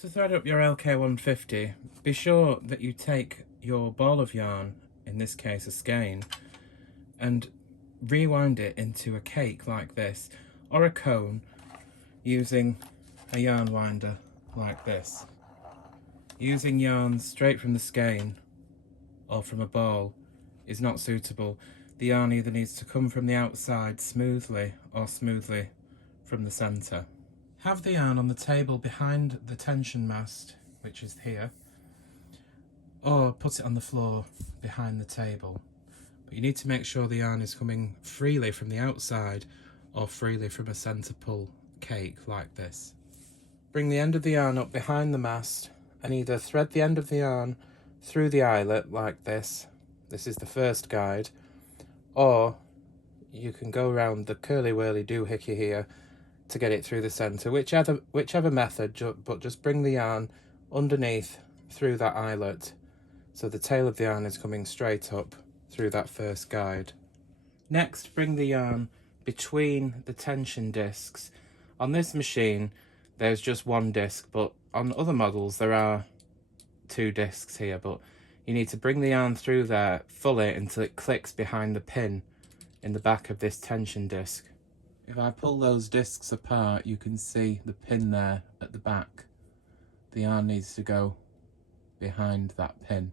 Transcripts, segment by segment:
To thread up your LK150, be sure that you take your ball of yarn, in this case a skein, and rewind it into a cake like this, or a cone, using a yarn winder like this. Using yarn straight from the skein or from a ball is not suitable. The yarn either needs to come from the outside smoothly or smoothly from the centre. Have the yarn on the table behind the tension mast, which is here, or put it on the floor behind the table. But you need to make sure the yarn is coming freely from the outside or freely from a centre pull cake like this. Bring the end of the yarn up behind the mast and either thread the end of the yarn through the eyelet like this. This is the first guide, or you can go around the curly whirly doohickey here to get it through the centre, whichever method, but just bring the yarn underneath through that eyelet so the tail of the yarn is coming straight up through that first guide. Next, bring the yarn between the tension discs. On this machine there's just one disc, but on other models there are two discs here, but you need to bring the yarn through there fully until it clicks behind the pin in the back of this tension disc. If I pull those discs apart, you can see the pin there at the back. The yarn needs to go behind that pin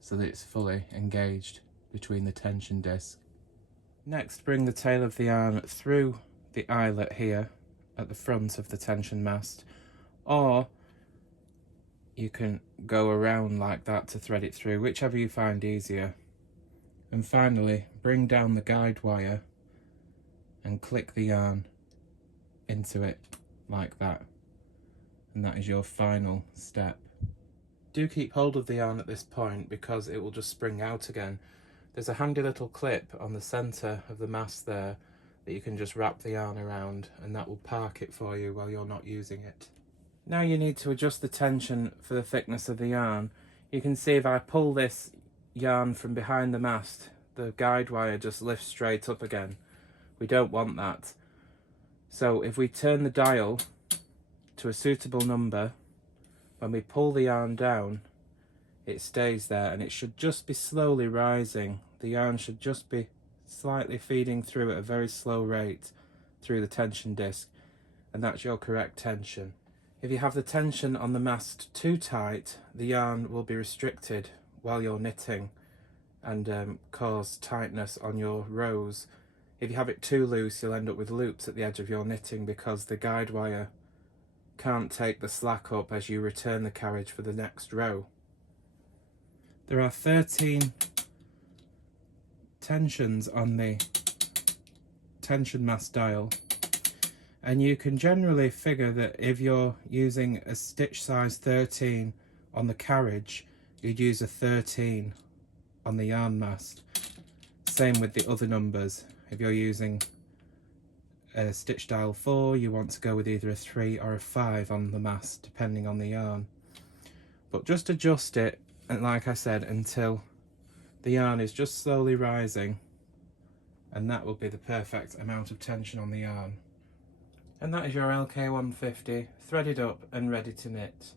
so that it's fully engaged between the tension disc. Next, bring the tail of the yarn through the eyelet here at the front of the tension mast, or you can go around like that to thread it through, whichever you find easier. And finally, bring down the guide wire and click the yarn into it like that, and that is your final step. Do keep hold of the yarn at this point because it will just spring out again. There's a handy little clip on the centre of the mast there that you can just wrap the yarn around, and that will park it for you while you're not using it. Now you need to adjust the tension for the thickness of the yarn. You can see if I pull this yarn from behind the mast, the guide wire just lifts straight up again. We don't want that. So if we turn the dial to a suitable number, when we pull the yarn down, it stays there, and it should just be slowly rising. The yarn should just be slightly feeding through at a very slow rate through the tension disc, and that's your correct tension. If you have the tension on the mast too tight, the yarn will be restricted while you're knitting and cause tightness on your rows. If you have it too loose, you'll end up with loops at the edge of your knitting because the guide wire can't take the slack up as you return the carriage for the next row. There are 13 tensions on the tension mast dial, and you can generally figure that if you're using a stitch size 13 on the carriage, you'd use a 13 on the yarn mast. Same with the other numbers. If you're using a stitch dial 4, you want to go with either a 3 or a 5 on the mast, depending on the yarn. But just adjust it, and like I said, until the yarn is just slowly rising, and that will be the perfect amount of tension on the yarn. And that is your LK150 threaded up and ready to knit.